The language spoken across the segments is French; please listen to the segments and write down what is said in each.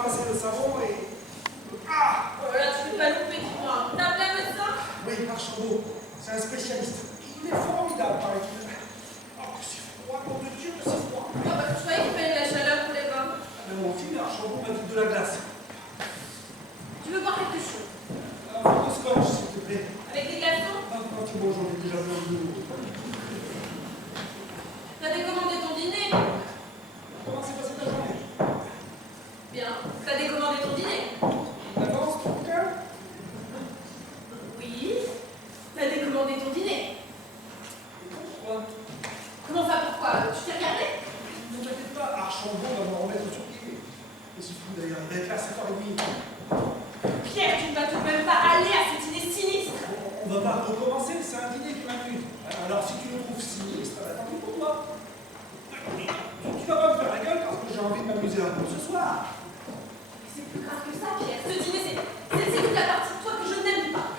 ramasser le savon et... Ah! Oh là là, tu peux pas louper, dis-moi. T'as appelé un médecin? Oui, Archambault, c'est un spécialiste. Il est formidable, paraît-il. Oh, que c'est froid, mon Dieu, que c'est froid. Oh bah, je croyais qu'il fallait de la chaleur pour les bains. Mais mon film, Archambault m'a dit de la glace. Tu veux boire quelque chose? Un verre de scotch, s'il te plaît. Avec des glaçons? Non, non, c'est bon, j'en ai déjà vu un peu. T'as décommandé ton dîner? Comment s'est passée ta journée? Bien. T'as décommandé ton dîner? D'avance, ton bouquin? Oui. T'as décommandé ton dîner? Et pourquoi? Comment ça, pourquoi? Tu t'es regardé? Ne t'inquiète pas, Archambault va me remettre sur pied. Et c'est fou d'ailleurs, il va être là à 7h30. Pierre, tu ne vas tout de même pas aller à ce dîner sinistre. On va pas recommencer, c'est un dîner qui m'amuse. Alors si tu le trouves sinistre, tant pis pour toi. Tu vas pas me faire la gueule parce que j'ai envie de m'amuser un peu ce soir. C'est plus grave que ça, Pierre. Ce dîner, c'est toute la partie de toi que je n'aime pas.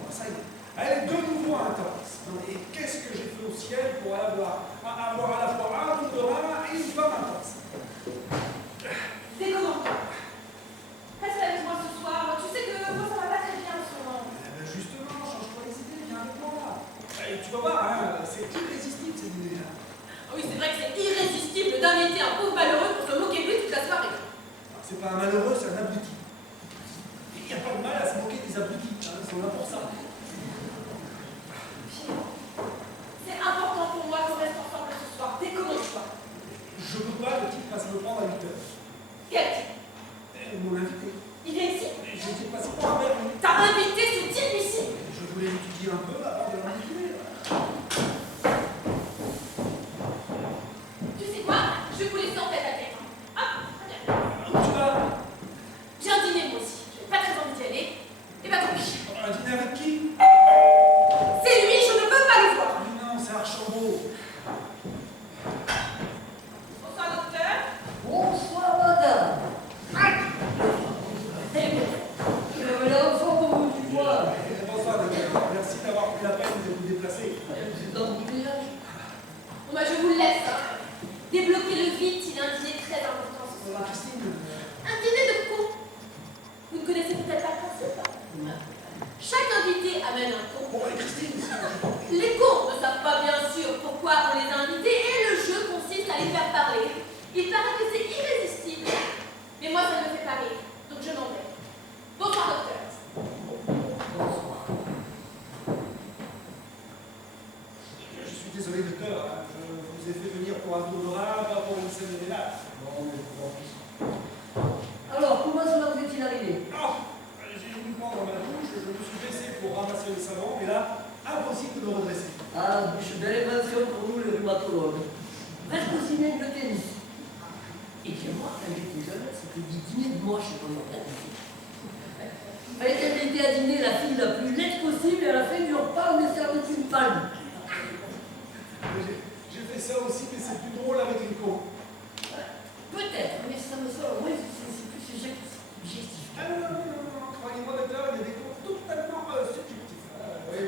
Bon, ça y est, elle est de nouveau intense. Et qu'est-ce que j'ai fait au ciel pour avoir à la fois un tour de rein et une femme intense? Décommande-toi. Reste avec moi ce soir. Tu sais que moi, ça va pas très bien en ce moment. Justement, change-toi les idées, viens avec moi. Et tu vas voir, hein, c'est irrésistible ces dîners-là. Ah oui, c'est vrai que c'est irrésistible d'inviter un pauvre malheureux pour se moquer de lui toute la soirée. C'est pas un malheureux, c'est un abruti. Il n'y a pas de mal à se moquer des abrutis, hein, ils sont là pour ça. C'est important pour moi qu'on reste ensemble ce soir. Décommande-toi. Je peux pas, le type va se me prendre à 8h. Quel type? Mon invité. Il vient ici? Je t'ai passé par un verre. T'as invité ce type ici? Je voulais l'étudier un peu avant de l'inviter. Tu sais quoi? Je vais vous laisser en tête à tête. Hop, très bien. Où tu vas? J'ai un dîner moi aussi. J'ai pas très envie d'y aller. Et bah tant pis. Un dîner avec qui? C'est lui, je ne veux pas le voir. Non, c'est Archambault. Bonsoir docteur. Bonsoir madame. L'enfant comme tu vois. Bonsoir, docteur. Merci d'avoir pris la peine de vous déplacer. C'est dans le village. Bon bah je vous le laisse. Hein. Débloquez le vite, il y a un dîner très important ce soir. Christine. Un dîner de con. Vous ne connaissez peut-être pas le principe. Chaque invité amène un con. Bon, et Christine, Les cons ne savent pas bien sûr pourquoi on les a invités et le jeu consiste à les faire parler. Il paraît que c'est irrésistible. Mais moi ça ne me fait pas rire, donc je m'en vais. Bonsoir docteur. Bonsoir. je suis désolé, docteur. Hein. Je vous ai fait venir pour un tour de rein, pas pour une scène de ménage. Bon, mais bon. Alors, comment cela vous est-il arrivé? Oh, j'ai voulu prendre ma douche, je me suis baissé pour ramasser le savon, et là, impossible de me redresser. Ah, belle invention pour nous les rhumatologues. Presque aussi bien que le tennis. Et bien moi, quand j'étais jeune, c'était des dîners de moche qu'on organisait. Elle était invitée à dîner la fille la plus laide possible et à la fin du repas, on est servi une palme. J'ai fait ça aussi, mais c'est plus drôle avec les cons. Peut-être, mais ça me semble, oui, c'est plus subjectif. Ah non, croyez-moi, docteur, il y a des cons totalement subjectifs. Oui,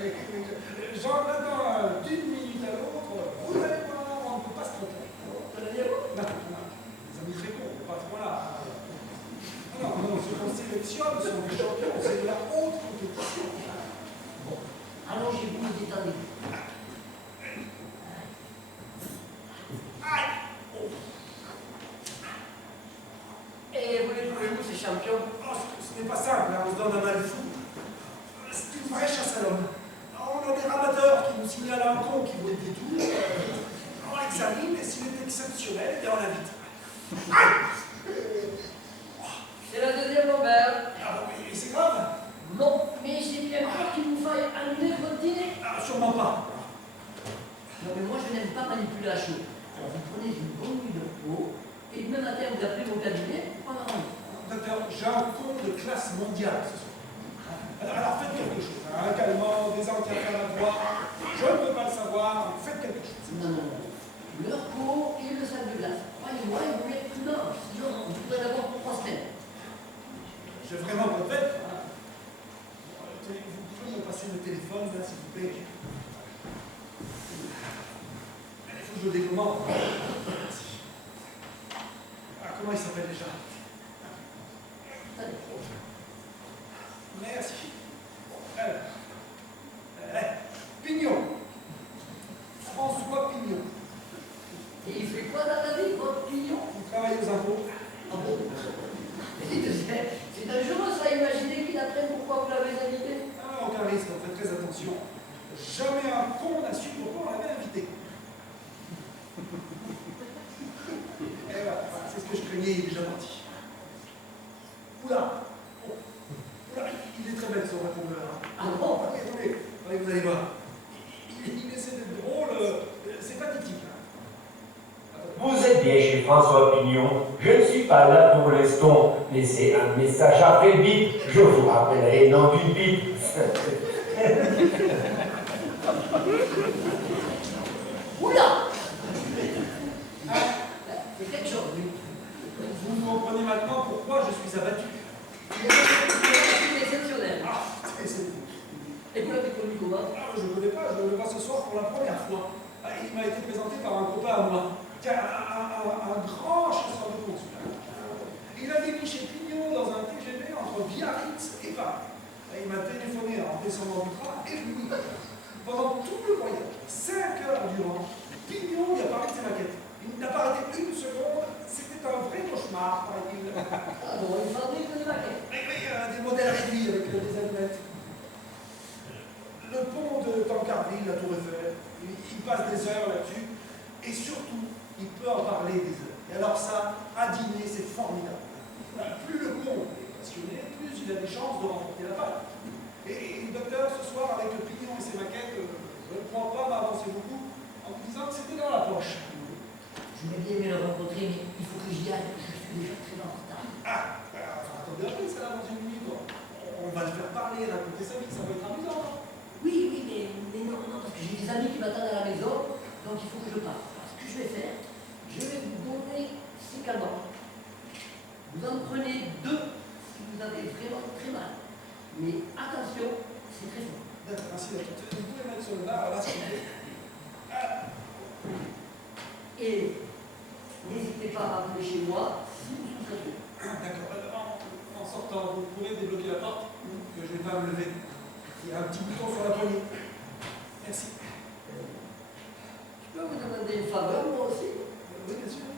j'en attends d'une minute à l'autre, vous allez voir, on ne peut pas se tromper. Non, les amis très cons, pas à ce point-là. Non, ceux qu'on sélectionne sont des champions, c'est de la haute compétition. Bon, allongez-vous et détendez-vous. Aïe! Oh. Et vous les trouvez-vous, ces champions? Oh, ce n'est pas simple, hein, on se donne un mal fou. C'est une vraie chasse à l'homme. On a des rabatteurs qui nous signalent un con qui vaut des tours. On l'examine et s'il est exceptionnel, et on l'invite. Aïe! C'est la deuxième auberge. Ah bon, et c'est grave? Non, mais j'ai bien peur qu'il vous faille annuler votre dîner. Ah, sûrement pas. Non, mais moi, je n'aime pas manipuler la chose. Alors, vous prenez une bonne nuit de repos, et demain matin, vous appelez mon cabinet pour prendre un rendez-vous. Docteur, j'ai un con de classe mondiale ce soir. Alors faites quelque chose. Un calmant, des anti-inflammatoires. Je ne peux pas le savoir, mais faites quelque chose. Non. Le repos et le sac de glace. Croyez-moi, il vaut mieux être prudent. Sinon, vous pourrez l'avoir pour 3 semaines. J'ai vraiment pas de bête. Vous pouvez me passer le téléphone, là, s'il vous plaît. Il faut que je le décommande. Ah, comment il s'appelle déjà? Allez. Merci. Alors, Pignon. François Pignon. Et il fait quoi dans la vie, votre pignon? Il travaille aux impôts. Ah bon? C'est dangereux ça, imaginez qu'il apprenne pourquoi vous l'avez invité. Ah, aucun risque, on fait très attention. Jamais un con n'a su pourquoi on l'avait invité. Et voilà, c'est ce que je craignais, il est déjà parti. Oula! Oula, il est très belle son répondeur. Ah bon? Attendez, vous allez voir. Il essaie d'être drôle, c'est pathétique. Vous êtes bien chez François Pignon. Je ne suis pas là pour l'instant. Laissez un message après le bip. Je vous rappellerai nom du bip. Oula! C'est quelque chose, lui. Vous comprenez maintenant pourquoi je suis abattu. Il est exceptionnel. Ah, c'est vous. Et vous l'avez connu comment? Ah, je ne connais pas, je le vois ce soir pour la première fois. Ah, il m'a été présenté par un copain à moi. Tiens, un grand chasseur de courses. Il a déniché Pignon dans un TGV entre Biarritz et Paris. Il m'a téléphoné en descendant du train et lui, pendant tout le voyage, 5 heures durant, Pignon lui a parlé de ses maquettes. Il n'a pas arrêté une seconde, c'était un vrai cauchemar, paraît-il. Ah bon, il fabrique des maquettes. Oui, des modèles réduits avec des allumettes. Le pont de Tancarville, la Tour Eiffel, il passe des heures là-dessus, et surtout, il peut en parler des heures. Et alors ça, à dîner, c'est formidable. Plus le con est passionné, plus il a des chances de remporter la balle. Et docteur, ce soir, avec le Pignon et ses maquettes, je ne crois pas m'avancer beaucoup en me disant que c'était dans la poche. J'aurais bien aimé le rencontrer, mais il faut que j'y aille. Je suis déjà très en retard. Ah, attendez un peu, ça là dans une minute. On va le faire parler, raconter sa vie, ça va être amusant. Oui, mais non, parce que j'ai des amis qui m'attendent à la maison, donc il faut que je parte. Alors, ce que je vais faire, je vais vous donner 6 calmants. Vous en prenez 2 si vous avez vraiment très mal. Mais attention, c'est très fort. D'accord, merci docteur. Vous pouvez mettre sur le bar, là, s'il vous plaît. Et n'hésitez pas à rappeler chez moi si vous souffrez. D'accord. En sortant, vous pouvez débloquer la porte, que je ne vais pas me lever. Il y a un petit bouton sur la poignée. Merci. Je peux vous demander une faveur, moi aussi? Oui, bien sûr.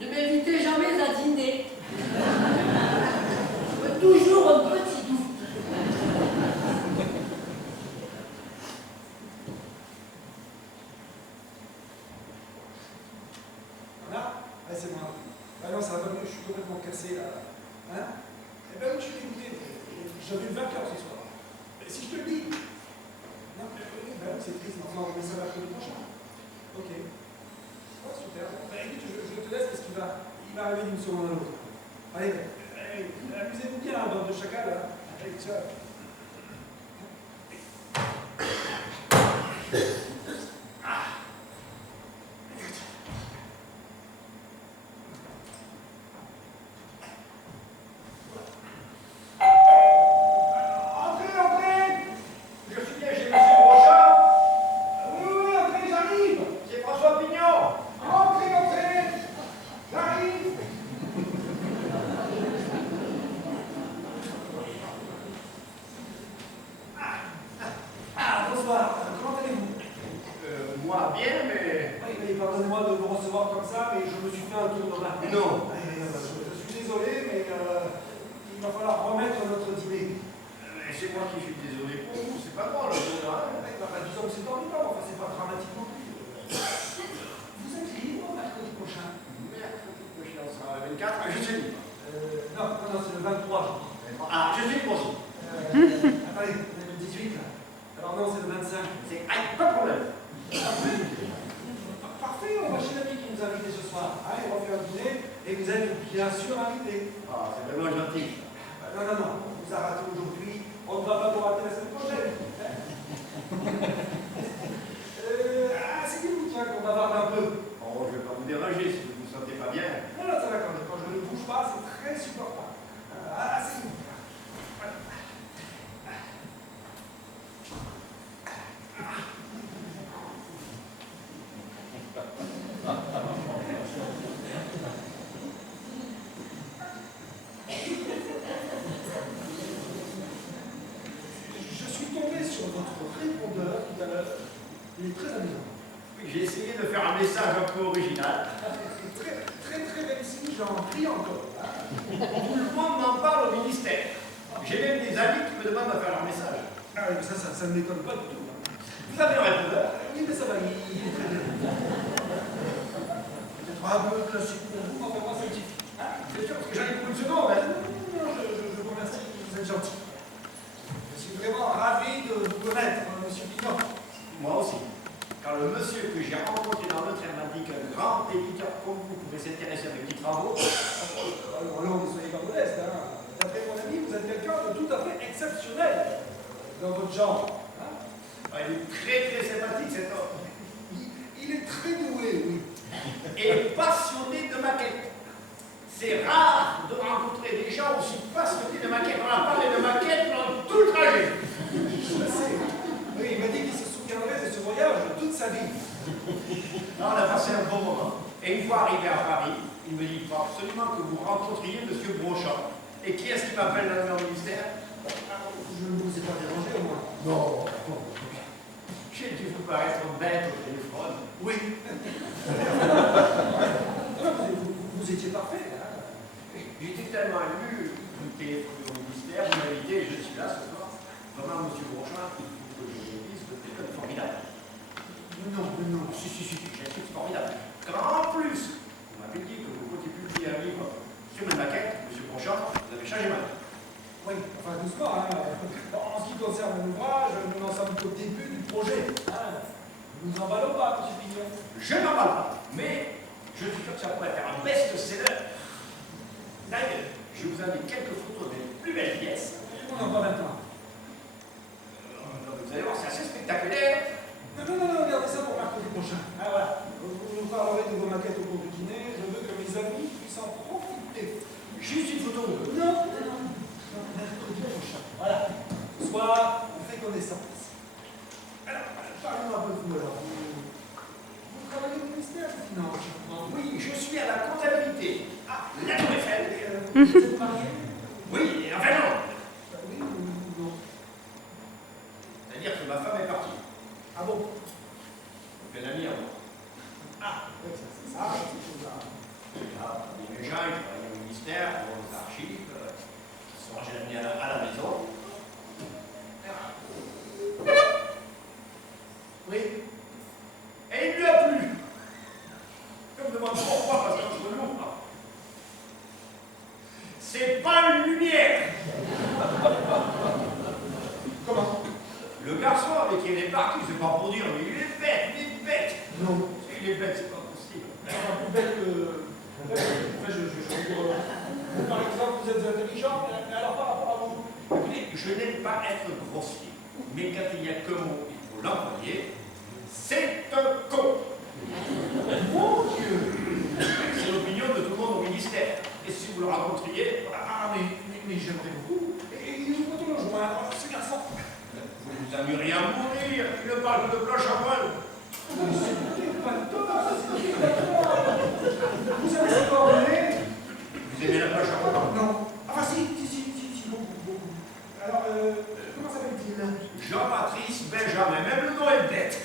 Ne m'invitez jamais à dîner. Je veux toujours un petit doute. Voilà. Ah, c'est moi. Ah non, ça va pas mieux, je suis complètement cassé là. Hein? Eh ben oui, je suis dégoûté. J'avais le vainqueur ce soir. Et si je te le dis. Non, mais oui, ben, c'est triste, mais enfin, on remet ça mercredi prochain. Ok. Oh, super. Ben, écoute, je te laisse parce qu'il va arriver d'une seconde à l'autre. Allez, amusez-vous bien, hein, bande de chacals. Là. Allez, ciao. Pardonnez-moi de vous recevoir comme ça, mais je me suis fait un tour dans la rue. Non. Je suis désolé, mais il va falloir remettre notre dîner. C'est moi qui suis désolé pour vous, c'est pas moi le journal. Disons que c'est formidable, enfin c'est pas dramatique non plus. Vous êtes libre mercredi prochain? Mercredi prochain, on sera le 24, je suis libre. Non, c'est le 23, je crois. Ah, je suis libre aussi. Attendez, on est le 18 là. Alors non, c'est le 25. C'est pas de problème. Parfait, on va chez l'ami qui nous a invités ce soir. Allez, on va faire un dîner et vous êtes bien sûr invités. Ah, c'est vraiment gentil. Non, on vous a raté aujourd'hui. On ne va pas vous rater la semaine prochaine. Asseyez-vous, tiens, qu'on bavarde un peu. Oh, je vais pas vous déranger si vous ne vous sentez pas bien. Non, ça va, quand je ne bouge pas, c'est très supportable. Asseyez-vous. message un peu original. Très réussi, j'en prie encore. Hein. Tout le monde m'en parle au ministère. J'ai même des amis qui me demandent de faire leur message. Ah oui, mais ça ne m'étonne pas du tout. Hein. Vous avez un répondeur? Oui, mais ça va, il est très bien. Peut-être un peu classique pour vous, mais enfin, moi, scientifique. Ah, c'est sûr, parce que j'en ai pour une seconde. Hein. Non, je vous remercie, vous êtes gentil. Je suis vraiment ravi de vous connaître, monsieur Pignon. Moi aussi. Quand le monsieur que j'ai rencontré dans le train m'a dit qu'un grand éditeur comme vous pouvait s'intéresser à mes petits travaux, Alors non, ne soyez pas modeste. Hein. D'après mon ami, vous êtes quelqu'un de tout à fait exceptionnel dans votre genre. Hein. il est très sympathique cet homme. Il est très doué, oui. Et passionné de maquettes. C'est rare de rencontrer des gens aussi passionnés de maquettes. On a parlé de maquettes pendant tout le trajet. Je le sais. Oui, il m'a dit qu'il se souviendrait de ce voyage de toute sa vie. Là, on a passé un bon moment. Et une fois arrivé à Paris, il me dit qu'il faut absolument que vous rencontriez M. Brochant. Et qui est-ce qui m'appelle dans le ministère? Je ne vous ai pas dérangé, au moins. Non. J'ai dû vous paraître bête au téléphone. Oui. Non, vous étiez parfait. Hein. J'étais tellement ému, vous téléphonez au ministère, vous m'invitez et je suis là ce soir. Vraiment, M. Brochant, il faut que je vous dise que c'est formidable. Non. Si, j'ai un truc formidable. Quand en plus, vous m'avez dit que vous comptiez publier un livre sur mes maquettes, M. Brochant, vous avez changé ma vie. Oui, enfin doucement. Hein. En ce qui concerne mon ouvrage, nous n'en sommes qu'au début du projet. Hein. Nous emballons pas, M. Pignon. Je n'en parle pas, mais je suis sûr que ça pourrait faire un best-seller. D'ailleurs, je vous invite quelques photos des plus belles pièces. On en voit maintenant. Vous allez voir, c'est assez spectaculaire. Non, gardez ça pour mercredi prochain. Ah, voilà. Vous parlerez de vos maquettes au cours du dîner. Je veux que mes amis puissent en profiter. Juste une photo de vous. Non. Mercredi prochain. Voilà. Ce soir, on fait connaissance. Alors, parlez-moi un peu de vous, alors. Vous travaillez au ministère des Finances, je crois. Oui, je suis à la comptabilité. Ah, la Tour Eiffel. Vous êtes marié? Oui, enfin non. Oui ou non? C'est-à-dire que ma femme est partie. Ah bon? Donc un ami à moi. Ah, oui, c'est ça, c'est chose-là. Il y a des gens qui travaillent au ministère, pour les archives, qui sont en général à la maison. Oui. Et il ne lui a plu. Je me demande pourquoi, parce qu'entre nous, c'est pas une lumière. Comment? Le garçon avec qui elle est partie, c'est pas pour dire, mais il est bête. Non. Il est bête, c'est pas possible. Enfin, plus bête que. Enfin, je vous, par exemple, vous êtes intelligent, mais alors par rapport à vous. Écoutez, je n'aime pas être grossier, mais quand il n'y a que mot, il faut l'employer. C'est un con. Mon Dieu! C'est l'opinion de tout le monde au ministère. Et si vous le rencontriez, Ah, mais j'aimerais beaucoup. Et nous pouvons le joindre, ce garçon. vous vous amuseriez à mourir. Il ne parle que de cloche à voile. Vous avez ses coordonnées? Vous aimez la cloche à voile? Non. Enfin, si, beaucoup. Alors, comment s'appelle-t-il? Jean-Patrice Benjamin, même le nom est bête.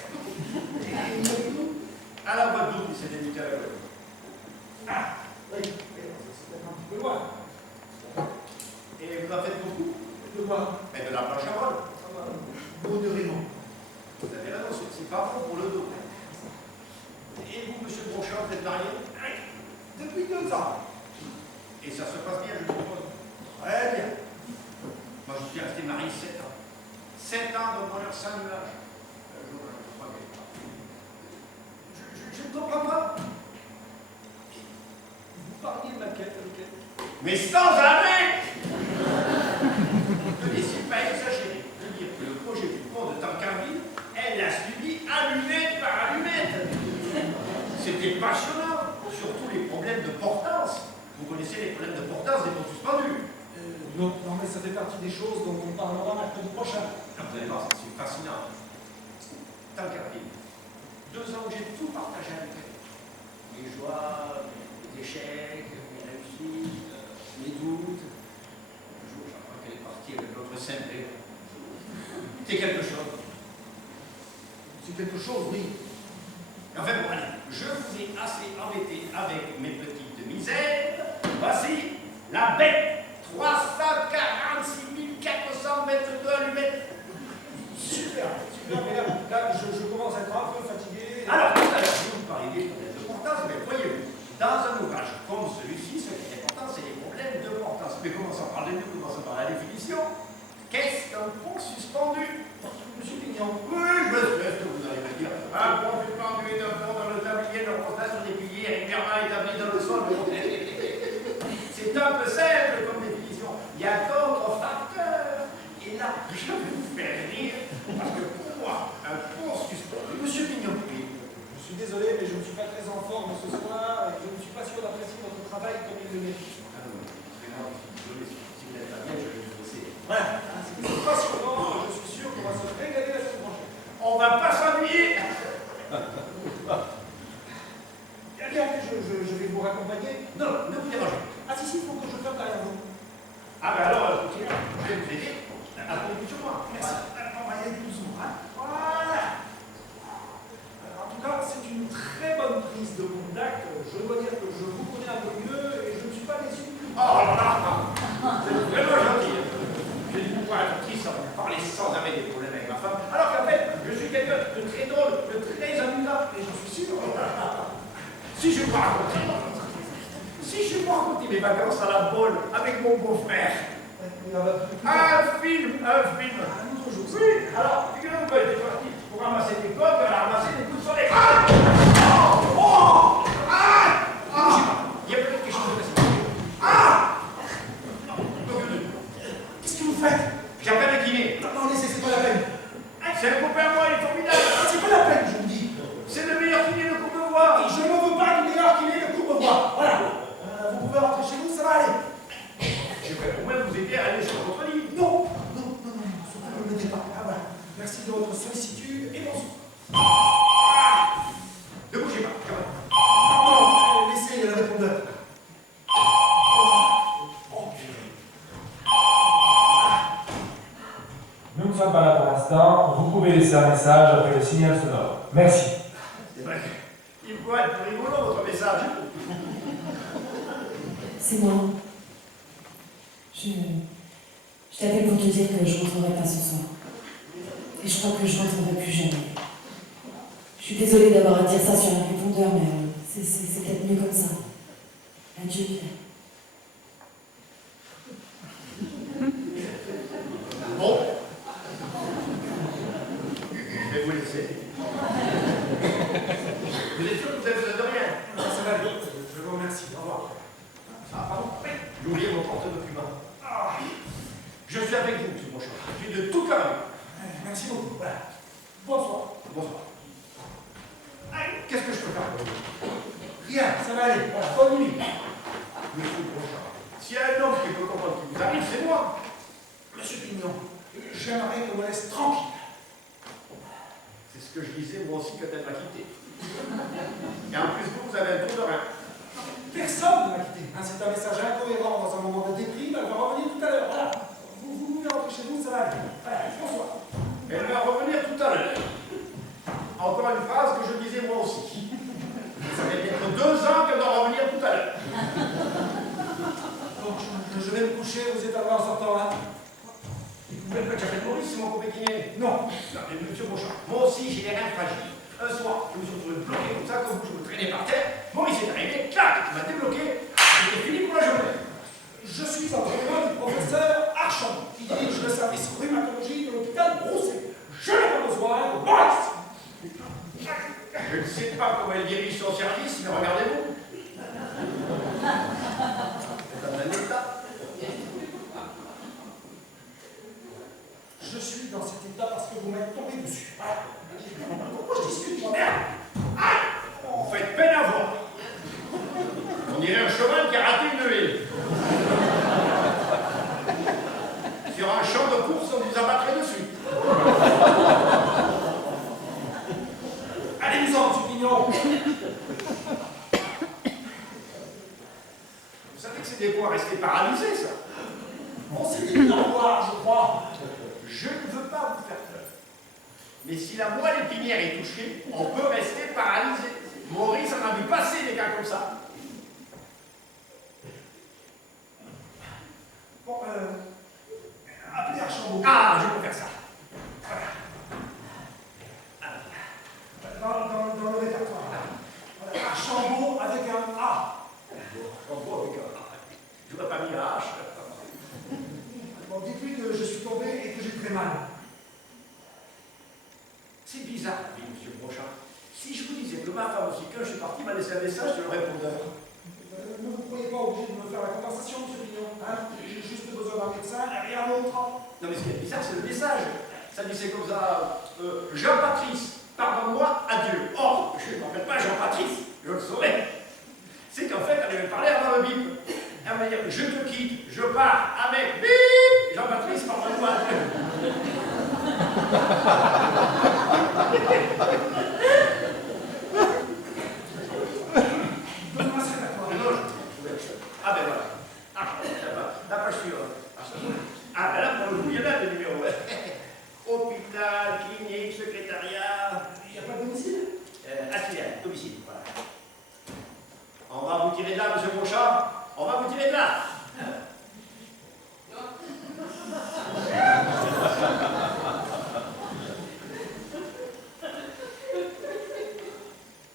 Et il habite où? À la boîte d'eau, il s'est débuté à la boîte. Ah, oui, c'est peut-être un petit peu loin. Et vous en faites beaucoup? De quoi? Et de la cloche à voile. Beau de Raymond. Vous avez raison, c'est pas bon pour le dos. Et vous, monsieur Brochard, vous êtes marié? Depuis 2 ans. Et ça se passe bien, je suppose. Très bien. Moi, je suis resté marié 7 ans. 7 ans de bonheur sans nuage. Je ne comprends pas. Vous parliez de maquette avec elle? Mais sans arrêt. Je dis, c'est pas exagéré de dire que le projet du pont de Tancarville, elle l'a suivi allumette par allumette. C'était passionnant, surtout les problèmes de portance. Vous connaissez les problèmes de portance des ponts suspendus? Non, mais ça fait partie des choses dont on parlera mercredi prochain. Vous allez voir, c'est fascinant. Tancarville. 2 ans où j'ai tout partagé avec elle. Les joies, les échecs, les réussites, les doutes. Un jour, j'apprends qu'elle est partie avec l'autre Saint-Pé. C'est quelque chose. C'est quelque chose, oui. Enfin bon, allez, je je vous ai assez embêté avec mes petites misères. Voici la bête, 346 400 mètres d'allumettes. Super, super, mais là je commence à être un peu fatigué. Alors, tout à l'heure, je vous parlais des problèmes de portance, mais voyez-vous, dans un ouvrage comme celui-ci, ce qui est important, c'est les problèmes de portance. Mais commençons par les deux, commençons par la définition. Qu'est-ce qu'un pont suspendu? Monsieur Pignon. Oui, je sais ce que vous allez me dire. Un pont suspendu est un pont dans le tablier de constat sur des piliers régulièrement établis dans le sol. C'est un peu simple comme définition. Il y a d'autres facteurs. Et là, je vais vous faire rire, parce que pour moi, un pont suspendu, Monsieur Pignon, oui. Je suis désolé, mais je ne suis pas très en forme ce soir et je ne suis pas sûr d'apprécier votre travail comme il le mérite. Ah non, vraiment, je suis désolé, si vous n'êtes pas bien, je vais vous laisser. Voilà, c'est passionnant, je suis sûr qu'on va se régaler la semaine prochaine. On va pas s'ennuyer. Eh bien, je vais vous raccompagner. Non, ne vous dérangez pas. Ah si, il faut que je ferme derrière vous. Ah ben alors, continuez, je vais vous aider. Attendez sur moi. Merci. On va y aller doucement. Hein. Voilà. En tout cas, c'est une très bonne prise de contact. Je dois dire que je vous connais un peu mieux et je ne suis pas déçu. Oh là là, c'est vraiment gentil. J'ai du pouvoir être triste à parler sans arrêt des problèmes avec ma femme. Alors qu'en fait, je suis quelqu'un de très drôle, de très amusant. Et j'en suis sûr. Si je peux raconter, mes vacances à la Baule avec mon beau-frère. Un film. Un autre jour. Oui, alors, figurez-vous qu'elle était partie pour ramasser des coques, elle a ramassé des coups sur les crânes. Oh! Il y a peut-être quelque chose de passé. Qu'est-ce que vous faites? J'appelle le kiné. Non, laissez, c'est pas la peine. C'est un copain à moi, il est formidable. C'est pas la peine, je vous dis. C'est le meilleur kiné de Courbevoie. Et je ne veux pas du meilleur qu'il est de Courbevoie. Voilà. Vous pouvez rentrer chez vous, ça va aller. Je vais au moins vous aider à aller sur votre lit. Non, surtout ne m'aidez pas. Ah voilà. Merci de votre sollicitude et bonsoir. Ne bougez pas, quand même. Non, laissez le répondeur. Nous ne sommes pas là pour l'instant. Vous pouvez laisser un message après le signal sonore. Merci. C'est vrai qu'il pourrait être rigolo, votre message. C'est moi. Je t'appelle pour te dire que je rentrerai pas ce soir. Et je crois que je rentrerai plus jamais. Je suis désolée d'avoir à dire ça sur un répondeur, mais c'est peut-être mieux comme ça. Adieu, Pierre. Bon. Je vais vous laisser. Vous êtes sûr que vous avez besoin de rien? Ça va aller. Je vous remercie. Au revoir. Ah, pardon? Oui. J'ai oublié mon porte-document. Je suis avec vous, monsieur Brochard. Je suis de tout cœur. Merci beaucoup. Voilà. Bonsoir. Bonsoir. Qu'est-ce que je peux faire pour vous? Rien, ça va aller. Voilà. Bonne nuit. Monsieur Brochard, s'il y a un homme qui peut comprendre ce qui vous arrive, c'est moi. Monsieur Pignon, j'aimerais qu'on me laisse tranquille. C'est ce que je disais moi aussi quand elle m'a quitté. Et en plus, vous avez un tour de rein. Personne ne m'a quitté. Hein, c'est un message incohérent dans un moment de déprime. Elle va revenir tout à l'heure. Voilà. Vous pouvez rentrer chez vous, ça va aller. Voilà. Bonsoir. Elle va revenir tout à l'heure. Encore une phrase que je disais moi aussi. Ça fait bientôt 2 ans qu'elle doit revenir tout à l'heure. Bon, je vais me coucher. Vous êtes à voir en sortant là. Vous n'êtes pas déjà fait Maurice, c'est mon compétiné. Non. Non, mais monsieur Brochard, moi aussi j'ai les reins fragiles. Un soir, je me suis retrouvé bloqué comme ça, comme vous, je me traînais par terre. Maurice est arrivé, clac, il m'a débloqué. C'était fini pour la journée. Je suis en témoin du professeur Archon, qui dirige le service rhumatologie de l'hôpital Brousset. Je n'ai pas besoin de Maurice. Je ne sais pas comment elle dirige son service, mais regardez-vous. C'est dans un état. Je suis dans cet état parce que vous m'êtes tombé dessus. Voilà. Pourquoi je discute, moi, merde? Vous faites peine à voir. On dirait un cheval qui a raté une haie. Sur un champ de course, on vous abattrait dessus. Allez-vous-en, monsieur Pignon. Vous savez que c'est des points restés paralysés, ça. On s'est dit au revoir, je crois. Je ne veux pas vous faire peur. Mais si la moelle épinière est touchée, on peut rester paralysé. Maurice en a vu passer des gars comme ça. Bon, appelez Archambault. Ah, je peux faire ça. Dans le répertoire. Voilà, Archambault avec un A. Archambault avec un A. Je n'aurais pas mis la hache. Bon, dites-lui que je suis tombé et que j'ai très mal. C'est bizarre, dit M. Brochard. Si je vous disais que ma femme aussi, quand je suis parti, m'a laissé un message sur le répondeur. Ne vous croyez pas obligé de me faire la compensation, M. Vignon. Hein, j'ai juste besoin d'un médecin et rien d'autre. Non, mais ce qui est bizarre, c'est le message. Ça disait comme ça, Jean-Patrice, pardonne-moi, adieu. Or, je ne m'appelle pas Jean-Patrice, je le saurais. C'est qu'en fait, elle avait parlé avant le bip. Elle m'a dit, je te quitte, je pars avec bip, Jean-Patrice, pardonne-moi, adieu. Donne-moi ce répertoire. Non, ah ben voilà. Ah, la page suivante. Ah ben là, pour le coup, il y en a des numéros. Hôpital, clinique, secrétariat. Il n'y a pas de domicile? Affiliate, domicile, voilà. On va vous tirer de là, monsieur Brochard. On va vous tirer de là.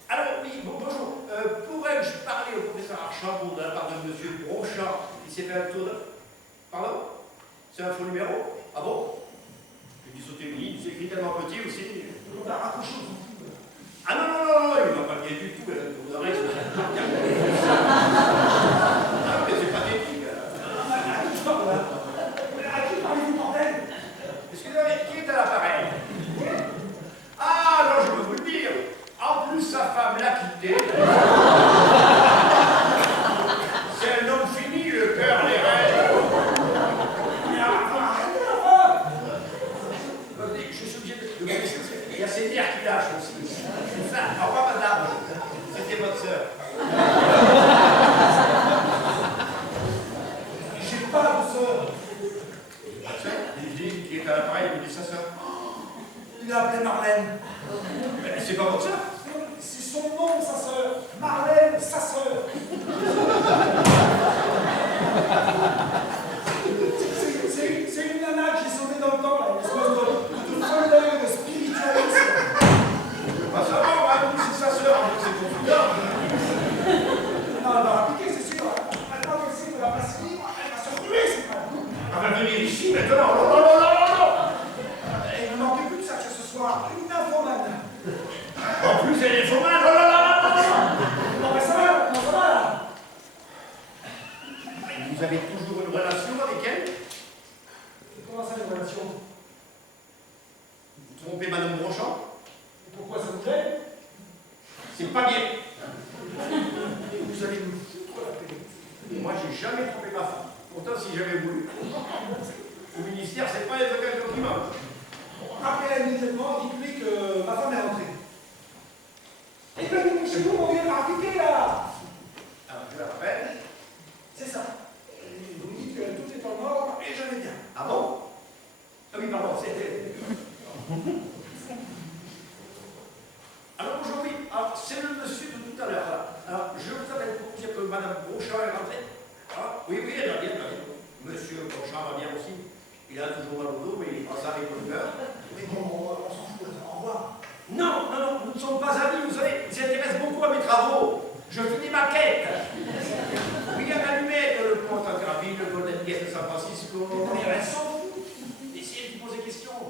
Alors, oui, bonjour. Pourrais-je parler au professeur Archambault de la part de monsieur Brochard qui s'est fait un tour de... Pardon? C'est un faux numéro? Ah bon? J'ai dû sauter une ligne, c'est écrit tellement petit aussi. On va raccrocher. Ah non, non, non, non, il m'a pas bien du tout, elle a tour d'oreille. Ah mais c'est pathétique. À qui parlez-vous, bordel? Excusez-moi, qui est à l'appareil? Ah non, je peux vous le dire. En plus, sa femme l'a quitté. C'est un homme fini, le cœur, les rêves. Je suis obligé de vous laisser. Il y a ses nerfs qui lâchent aussi. C'est ça. Au revoir, madame. C'était votre sœur. J'ai pas de sœur. Votre sœur? Il dit qui est à l'appareil, il me dit sa sœur. Il a appelé Marlène. Mais c'est pas votre sœur? C'est son nom, sa sœur. Marlène, sa sœur. C'est une nana qui est sauvée dans le temps, là. Une espèce de folle de spiritualisme. Pas savoir, hein, c'est sa sœur, c'est confident. Non, elle va appliquer, c'est sûr. Maintenant qu'elle sait que la passe libre, elle va se ruer, c'est pas. Elle va venir ici maintenant. Non, non, non, non, non. Il ne manquait plus que ça que ce soir. Une infomane. En plus, elle est faumane. Oh là là là là. Non, mais ça va, non, ça va, là. Vous avez toujours une relation avec elle? Comment ça, les relations? Vous trompez Madame Brochard? Et pourquoi ça vous gêne? C'est pas bien. Vous allez me foutre la paix. Moi, j'ai jamais trompé ma femme. Pourtant, si j'avais voulu. Au ministère, c'est pas les occasions qui manquent. Rappelez-la immédiatement, dites-lui que ma femme est rentrée. Et puis, chez nous, on vient d'appliquer, là. Alors, je la rappelle. C'est ça. Et vous me dites que tout est en ordre et je vais bien. Ah bon? Ah oui, pardon, c'était... Alors aujourd'hui, c'est le monsieur de tout à l'heure. Alors, je vous appelle pour dire que Madame Brochard est rentrée. Ah, oui, oui, elle va bien, elle va bien. Monsieur Brochard va bien aussi. Il a toujours mal au dos, mais il passe avec bonheur. Mais bon, on s'en fout, au revoir. Non, non, non, nous ne sommes pas amis, vous savez, ils s'intéressent beaucoup à mes travaux. Je fais des maquettes. Oui, il y a l'allumette, le pont Tancarville, le Golden Gate de San Francisco. Mais elle s'en fout. Essayez de poser des questions.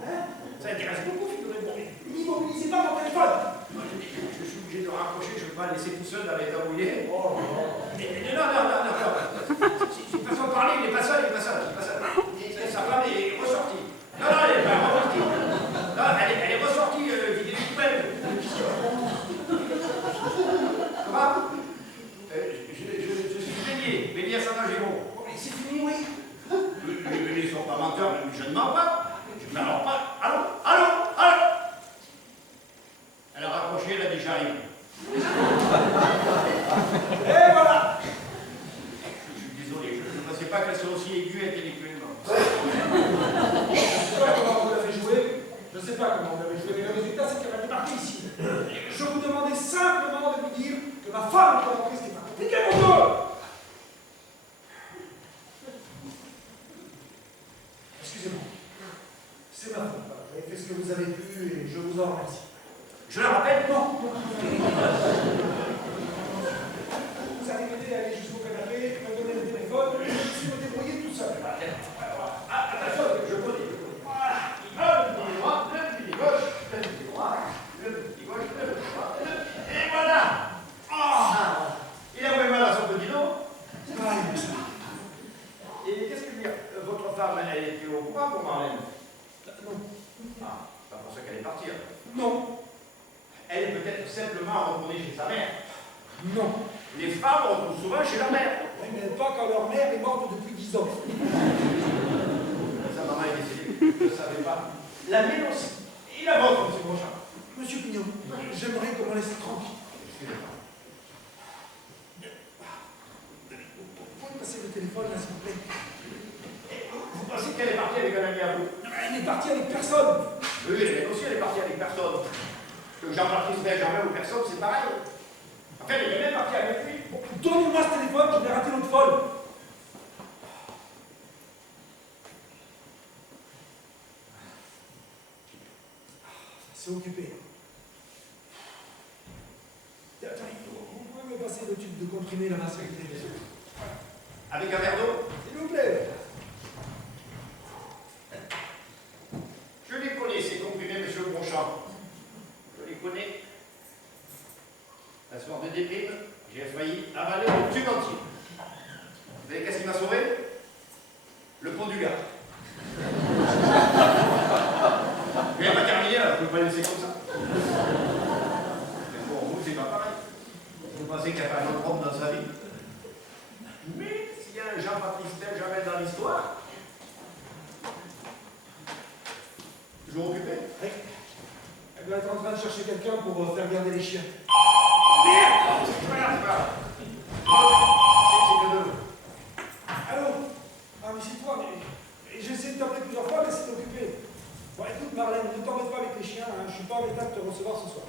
Ça intéresse beaucoup, figurez-vous. N'immobilisez pas mon téléphone. Je suis obligé de raccrocher, je ne vais pas laisser tout seul dans les tabouillés. Oh, Non, non, non, non, non. C'est façon de parler, il n'est pas seul, il n'est pas seul, il n'est pas seul. Sa femme est ressortie. Non, non, elle n'est pas ressortie. Non, elle est ressortie, vider les poubelles. Comment? Je suis bélier à Saint-Angéron. mais c'est fini, oui. Les béliers ne sont pas menteurs, mais je ne mens pas. Je ne mens pas. Allô? Allô? Allô? Elle a raccroché, elle a dit j'arrive. Et voilà. Je suis désolé, je ne pensais pas qu'elle soit aussi aiguë intellectuellement. Je ne sais pas comment vous l'avez joué. Je ne sais pas comment vous l'avez joué, mais le résultat, c'est qu'elle va débarquer ici. Je vous demandais simplement de lui C'est ma femme qui a compris ce qui m'a compliqué, mon Dieu. Excusez-moi. C'est ma faute. Vous avez fait ce que vous avez pu et je vous en remercie. Je le rappelle, Non. Vous avez m'aider à aller jusqu'au canapé, me donner le téléphone, et je suis me débrouiller tout seul. attention, je connais. Voilà. Un pied droit, le pied gauche, le pied droit, le pied gauche, le pied droit, et voilà. Il a vraiment mal à son petit dos. Et qu'est-ce que veut dire? Votre femme, elle était au courant pour Marlène? Non. Ah, pas pour ça qu'elle est partie. Non. Elle est peut-être simplement retournée chez sa mère. Non. Les femmes retournent souvent chez leur mère. Oui, mais pas quand leur mère est morte depuis 10 ans. Sa maman est décédée, je ne savais pas. La mienne aussi. Et la vôtre, monsieur Brochard. Monsieur Pignon, j'aimerais qu'on me laisse tranquille. Excusez-moi. Vous pouvez me passer le téléphone, là, s'il vous plaît? Vous pensez qu'elle est partie avec un ami à vous? Elle est partie avec personne. Oui, elle aussi, elle est partie avec personne. Que Jean-Baptiste Benjamin ou personne, c'est pareil. Enfin, elle est même partie avec lui. Donnez-moi ce téléphone, je vais rater l'autre folle. C'est occupé. Attendez, vous pouvez me passer le tube de comprimé là-bas, s'il vous plaît? Avec un verre d'eau? S'il vous plaît. Je les connais, ces comprimés, monsieur Brochard. Je les connais. Un soir de déprime, j'ai failli avaler le tube entier. Vous savez qu'est-ce qui m'a sauvé? Le pont du gars. Mais elle m'a terminé, alors je ne peux pas le laisser comme ça. Mais pour vous, c'est pas pareil. Vous pensez qu'il n'y a pas un autre homme dans sa vie? Mais s'il y a un Jean-Baptiste Benjamin dans l'histoire, toujours occupé. Oui. Elle doit être en train de chercher quelqu'un pour faire garder les chiens. Merde! C'est pas grave, c'est pas grave. C'est que deux. Allô? Ah, mais c'est toi, mais j'ai essayé de t'appeler plusieurs fois, mais c'est occupé. Bon, écoute, Marlène, ne t'embête pas avec les chiens, hein, je suis pas en état de te recevoir ce soir.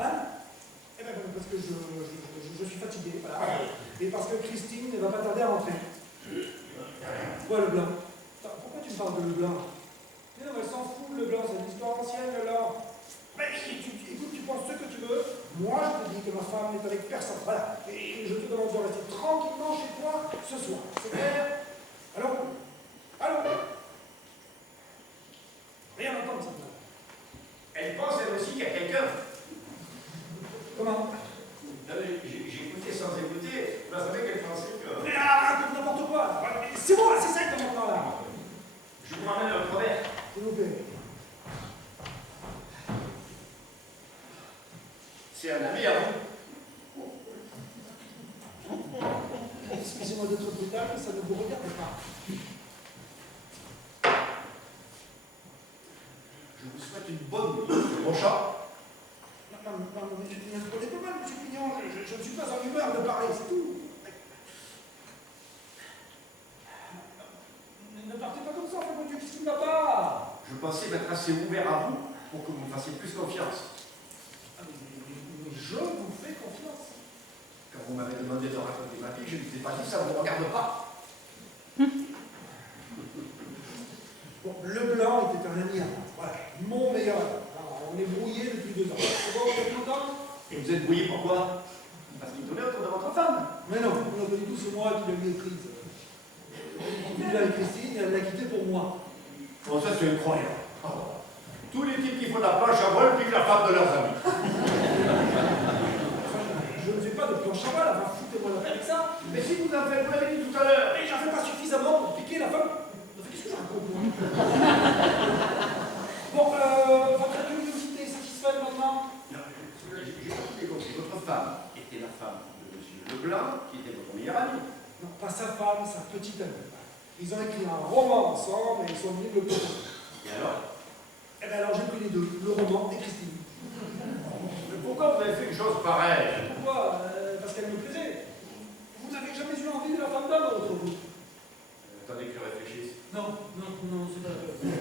Hein? Eh bien, parce que je suis fatigué, voilà. Et parce que Christine ne va pas tarder à rentrer. Ouais, le blanc. Attends, pourquoi tu me parles de le blanc? Mais non, elle s'en fout, le blanc, c'est une histoire ancienne, le blanc. Mais écoute, tu penses ce que tu veux. Moi, je te dis que ma femme n'est avec personne. Voilà. Et je te demande de rester tranquillement chez toi ce soir. C'est clair? Allô? Allô? Rien n'entendre, ça. Elle pense, elle aussi, qu'il y a quelqu'un. Comment? J'ai écouté sans écouter. Vous savez qu'elle pensait que. Mais arrête n'importe quoi. C'est bon, c'est sec maintenant, là. Je vous ramène un verre. S'il vous plaît. C'est un ami à vous. Excusez-moi d'être brutal, mais ça ne vous regarde pas. Je vous souhaite une bonne nuit, monsieur Brochard. Non, mais ne prenez pas mal, monsieur Pignon. Je ne suis pas en humeur de parler, c'est tout. Ne partez pas comme ça, mon Dieu, qu'est-ce qui ne va pas? Je pensais m'être assez ouvert à vous pour que vous me fassiez plus confiance. Ah, mais je vous fais confiance. Quand vous m'avez demandé de raconter ma vie, je ne vous ai pas dit que ça ne vous regarde pas. Bon, le blanc était un ami à moi. Voilà, mon meilleur ami. Alors, on est brouillés depuis 2 ans. C'est bon, vous êtes content? Et vous êtes brouillé pourquoi? Parce qu'il tournait autour de votre femme. Mais non, pas du tout, c'est moi qui l'ai mis prise. Il est avec Christine et elle l'a quitté pour moi. Bon, ça c'est incroyable. Oh. Tous les types qui font la planche à voile piquent la femme de leurs amis. Je ne fais pas de planche à voile, enfin, foutez-moi la paix avec ça. Mais si vous en faites, vous l'avez dit tout à l'heure. Mais j'en fais pas suffisamment pour piquer la femme. Qu'est-ce que je raconte, moi? Bon, votre curiosité est satisfaite maintenant? Non, j'ai pas tout compris. Votre femme était la femme de monsieur Leblanc, qui était votre meilleur ami. Non, pas sa femme, sa petite amie. Ils ont écrit un roman ensemble et ils sont venus me le proposer. Et alors? Eh bien alors j'ai pris les deux, le roman et Christine. Mais pourquoi vous avez fait une chose pareille? Pourquoi? Parce qu'elle me plaisait. Vous n'avez jamais eu envie de la femme d'un autre, vous? Attendez que je réfléchisse. Non, c'est pas la peine.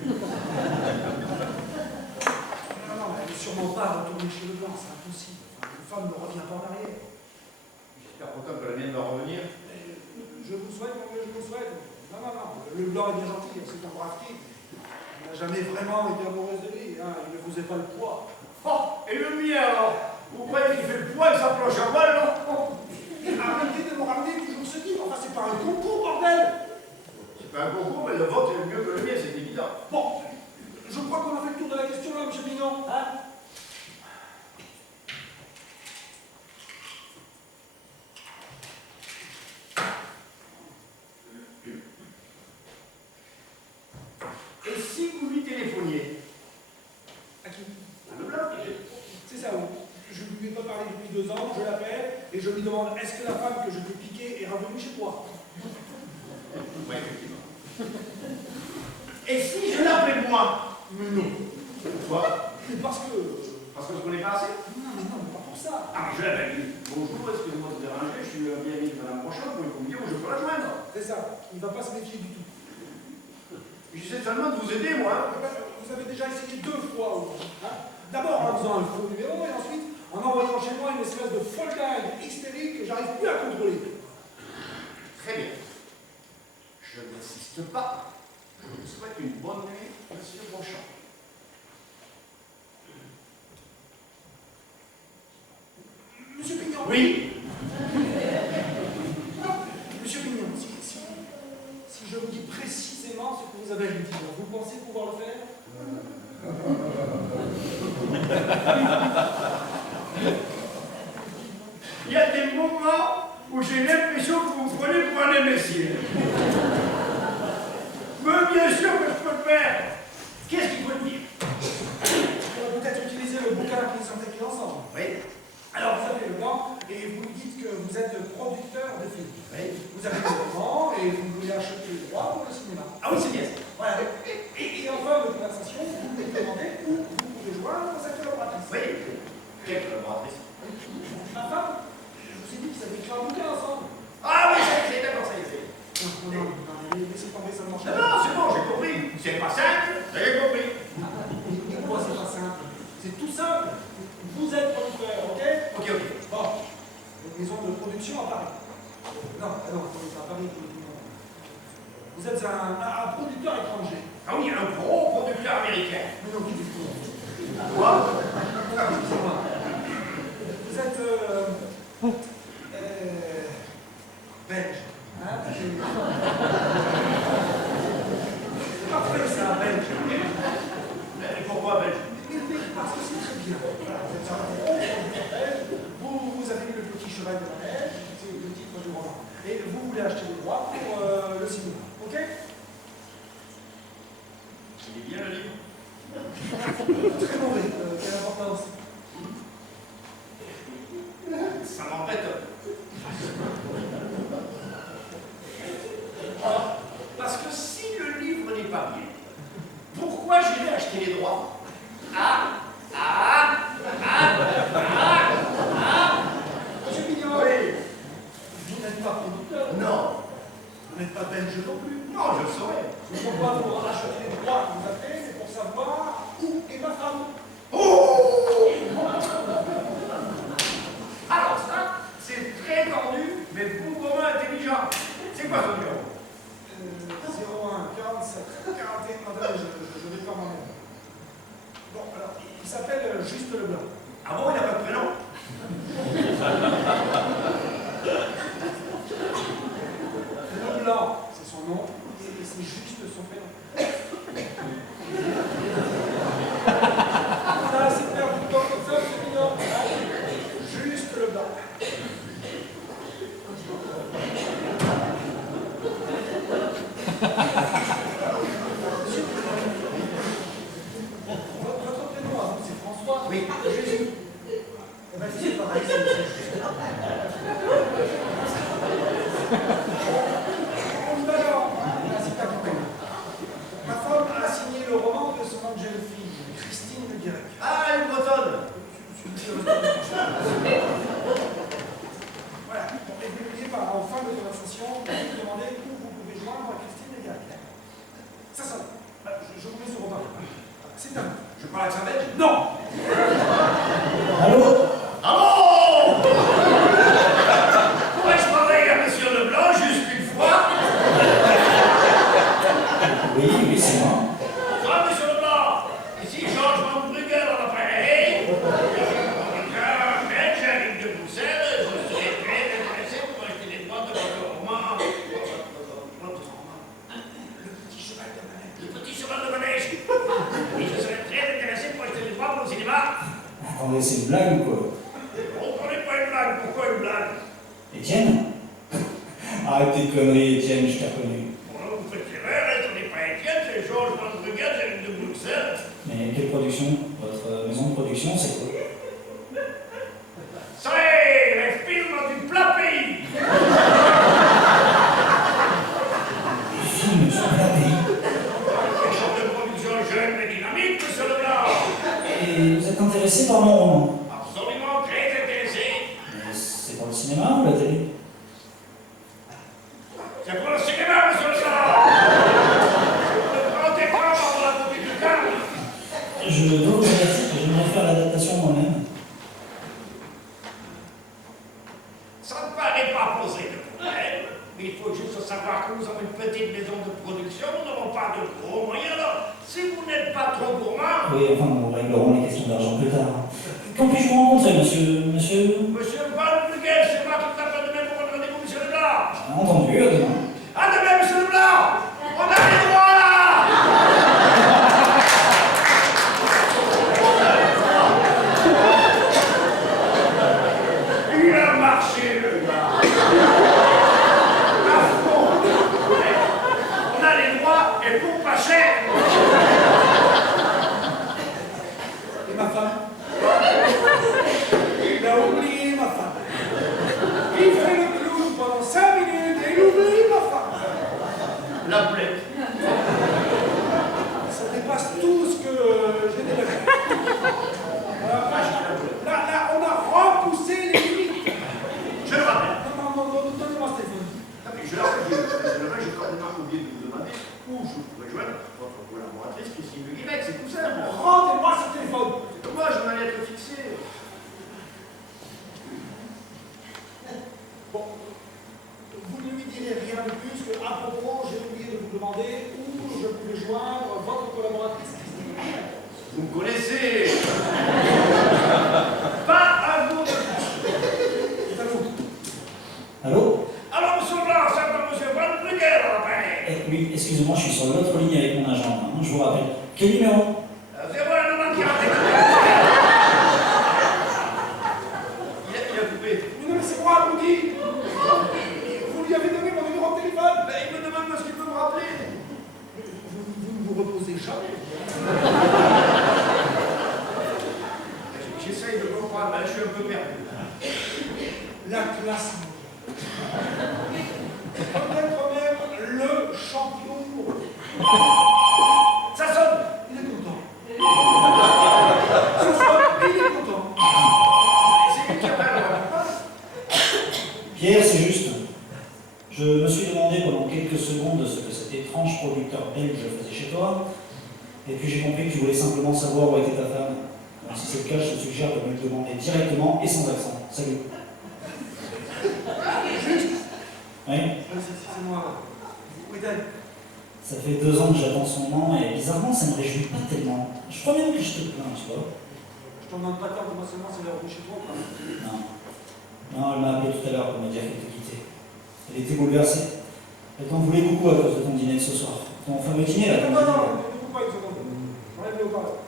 Non, elle n'est sûrement pas retournée chez le blanc, c'est impossible. Enfin, une femme ne revient pas en arrière. J'espère pourtant que la mienne va revenir. Je vous souhaite, mon vieux, je vous souhaite. Non, non, non, le blanc est bien gentil, c'est un brave type. Elle n'a jamais vraiment été amoureuse de lui, hein. Il ne faisait pas le poids. Oh, et le mien alors? Vous croyez qu'il fait le poids avec sa planche à voile, non? Arrêtez de me ramener toujours ce type, enfin c'est pas un concours, bordel! C'est pas un concours, mais le vôtre est mieux que le mien, c'est évident. Bon, je crois qu'on a fait le tour de la question là, monsieur Pignon, hein? Et si vous lui téléphoniez? À qui? À Leblanc. C'est ça, oui. Je ne lui ai pas parlé depuis 2 ans, je l'appelle et je lui demande est-ce que la femme que je t'ai piquée est revenue chez toi? Oui, effectivement. Et si je l'appelais moi? Mais non. Pourquoi? Mais parce que je connais pas assez? Non, mais non, mais pas pour ça. Ah, mais je l'appelle. Bonjour, excusez-moi de vous déranger, je suis un bien ami de Madame Brochard, pouvez-vous me dire où je peux la joindre? C'est ça, il ne va pas se méfier du tout. J'essaie seulement de vous aider, moi. Vous avez déjà essayé 2 fois au moins, hein? D'abord en faisant un faux numéro et ensuite en envoyant chez moi une espèce de folle dingue hystérique que j'arrive plus à contrôler. Très bien. Je n'insiste pas. Je vous souhaite une bonne nuit, monsieur Brochard. Monsieur Pignon. Oui. Monsieur Pignon, si je vous dis précisément ce que vous avez à lui dire, vous pensez pouvoir le faire? Il y a des moments où j'ai l'impression que vous me prenez pour un imbécile. Mais bien sûr que je peux le faire. Qu'est-ce qu'il faut le dire? On va peut-être utiliser le bouquin qu'ils ont écrit ensemble. Oui. Alors, vous avez le blanc et vous lui dites que vous êtes producteur de films. Oui. Vous avez le roman et vous voulez acheter les droits pour le cinéma. Ah oui, c'est bien ça. Voilà. Et en fin de conversation, vous lui demandez où vous pouvez joindre cette collaboratrice. Oui. Quelle collaboratrice? Ma femme, je vous ai dit qu'ils avaient écrit un bouquin ensemble. Ah oui, ça y est, d'accord, ça y est. Non, laissez tomber, ça ne marche pas. Non, c'est bon, j'ai compris. C'est pas simple, j'ai compris. Et pourquoi c'est pas simple? C'est tout simple. Vous êtes producteur, ok? Ok. Bon. Une maison de production à Paris. Non, c'est à Paris. Vous êtes un producteur étranger. Ah oui, un gros producteur américain. Mais non, qui du tout. Quoi? Excusez-moi. Vous êtes belge. Hein? C'est parfait ça, belge. Et pourquoi belge? Parce que c'est très bien. Voilà, vous êtes un gros producteur belge. Vous avez lu le petit cheval de la neige, c'est le titre du roman. Et vous voulez acheter les droits pour le cinéma. Ok? Il est bien le livre. Très mauvais. Quelle importance? Ça m'embête. Parce que si le livre n'est pas bien, pourquoi j'irai acheter les droits? Monsieur Pignon, Oui. vous n'êtes pas producteur. Non. Vous n'êtes pas belge non plus. Non, je le saurais. Je ne peux pas vous racheter les droits que vous avez, c'est pour savoir où est ma femme. Oh! Alors ça, c'est très tordu, mais bougrement intelligent. C'est quoi ce numéro? 01 47 41, attendez, je vais faire moi-même. Bon, alors, il s'appelle Juste Leblanc. Ah bon, il n'a pas de prénom? Leblanc, c'est son nom, et c'est juste son prénom. On a assez perdu de temps comme ça, c'est mignon. Juste Leblanc. Votre prénom à vous, c'est François? Oui. Jésus. Eh bien, c'est pareil, c'est juste. Ma femme a signé le roman de son jeune fille, Christine Le Guirec. Ah, une bretonne. Voilà. Et vous n'oubliez pas, en fin de conversation, vous vous demandez où vous pouvez joindre Christine Le Guirec. Ça, je vous mets sur repas. C'est un. Je parle avec sa belge? Non! Allô? Allô? Attendez, c'est une blague ou quoi? On connaît pas une blague, pourquoi une blague? Étienne? Arrête tes conneries, Étienne, je t'ai reconnu. Bon, vous faites l'erreur, ce n'est pas Étienne, c'est Georges Van Bruggen, c'est de Bruxelles. Mais quelle production? Votre maison de production, c'est quoi? C'est les films du plat pays. Les films sur la pays. Quelque chose de production jeune mais dynamique, monsieur Leblanc. Et vous êtes intéressé par mon roman? Absolument très intéressé. Mais c'est pour le cinéma ou la télé? C'est pour le cinéma, monsieur Leblanc. C'est pour le grand écran pour la copie du câble. Je dois vous avertir que j'aimerais faire l'adaptation moi-même. Ça ne paraît pas poser de problème, mais il faut juste savoir que nous avons une petite maison de production, nous n'avons pas de gros moyens, alors si vous n'êtes pas trop gourmand... Oui, enfin, nous réglerons les questions d'argent plus tard. Quand puis-je vous rencontrer, monsieur... Monsieur Van Bruggen, c'est moi qui vous appelle demain pour votre rendez-vous, monsieur Leblanc. Entendu, à demain. À demain, monsieur Leblanc. On a les droits, là. Il a marché, le gars. À fond. On a les droits et pour pas cher. Et ma femme? Il a oublié ma femme. Il fait le clown pendant 5 minutes et il oublie ma femme. La plaie. Ça dépasse tout ce que j'ai déjà fait. Là, on a repoussé les limites. Je le rappelle. Non, donnez-moi ce téléphone. Ah, mais je le rappelle, j'ai complètement oublié de vous demander où je pourrais joindre votre collaboratrice Christine Le Guilbec, c'est tout simple. Rendez-moi ce téléphone. C'est dommage, on allait être fixé. Bon, vous ne lui direz rien de plus que, à propos, j'ai oublié de vous demander où je pouvais joindre votre collaboratrice Christine. Vous me connaissez. Pas à vous de C'est à vous. Allô? Alors, monsieur Blanc, c'est pas monsieur Van Bruggen à l'appareil. Oui, excusez-moi, je suis sur l'autre ligne avec mon agent, hein, je vous rappelle. Quel numéro? 0194. Il a coupé. Mais non, mais c'est moi, vous dites. Vous lui avez donné mon numéro de téléphone. Ben, il me demande ce qu'il peut me rappeler. Vous ne vous reposez jamais. J'essaye de comprendre, là, je suis un peu perdu. La classe mondiale. Peut-être même le champion. Ça sonne. Il est content. Ça sonne, il est content. C'est lui qui appelle. Pierre, c'est juste. Je me suis demandé pendant quelques secondes ce que cet étrange producteur belge faisait chez toi, et puis j'ai compris que tu voulais simplement savoir où était ta femme. Alors, si c'est le cas, je te suggère de me le demander directement et sans accent. Salut. Juste. Oui? C'est moi. Où est-elle? Ça fait 2 ans que j'attends son nom, et bizarrement, ça me réjouit pas tellement. Je crois même que je te plains, tu vois. Je t'en demande pas tant que moi seulement, c'est l'heure de chez toi. Quoi. Non. Non, elle m'a appelé tout à l'heure pour me dire qu'elle te quittait. Elle était bouleversée. Elle t'en voulait beaucoup à cause de ton dîner de ce soir. Ton fameux dîner, là. Non, ne coupe pas une seconde. J'enlève le haut-parleur.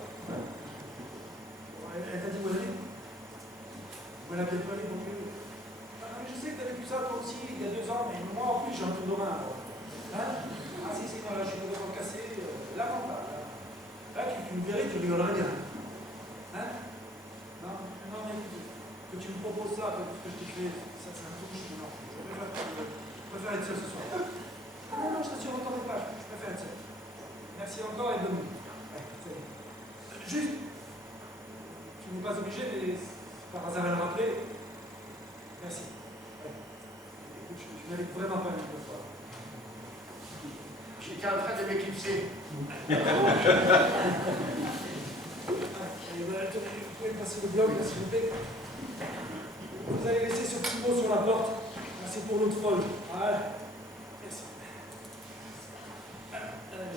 Elle t'a dit où elle est? Où elle a bien pas allé pour mieux. Ah, mais je sais que t'as vécu ça toi aussi, il y a 2 ans, mais moi en plus j'ai un tour de main. Hein? Ah si, non, là je suis complètement cassé. Là, non, là tu me verrais, tu rigolerais bien. Hein? Non, mais écoute, que tu me proposes ça, que ce que je t'ai fait, ça me touche, non. Je préfère être seul ce soir. Non, je t'assure, encore une page, je préfère être seul. Merci encore et bonne nuit. Ouais, salut. Juste, tu n'es pas obligé, mais par hasard à le rappeler. Merci. Ouais. Écoute, je n'avais vraiment pas vu le soir. J'étais en train de m'éclipser. Allez, voilà, tenez, vous pouvez me passer le bloc, là, s'il vous plaît. Vous allez laisser ce petit mot sur la porte. C'est pour l'autre folle. Voilà. Merci.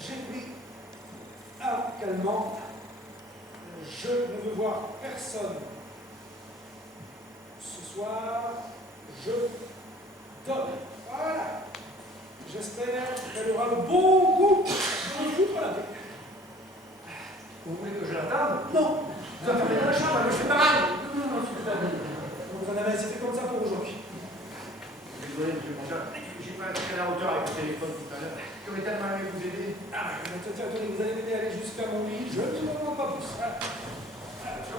J'ai pris un calmant. Je ne veux voir personne ce soir. Je dors. Voilà. J'espère qu'elle aura le bon goût de me foutre la paix. Vous voulez que je l'attende? Non. Vous attendez dans la chambre, je fais pas mal. ben, c'était comme ça pour aujourd'hui. Désolé, monsieur Monchard, j'ai pas été à la hauteur avec le téléphone tout à l'heure. J'aurais tellement aimé vous aider. Ah, attendez, vous allez m'aider à aller jusqu'à mon lit, je ne m'en demande pas plus. Voilà.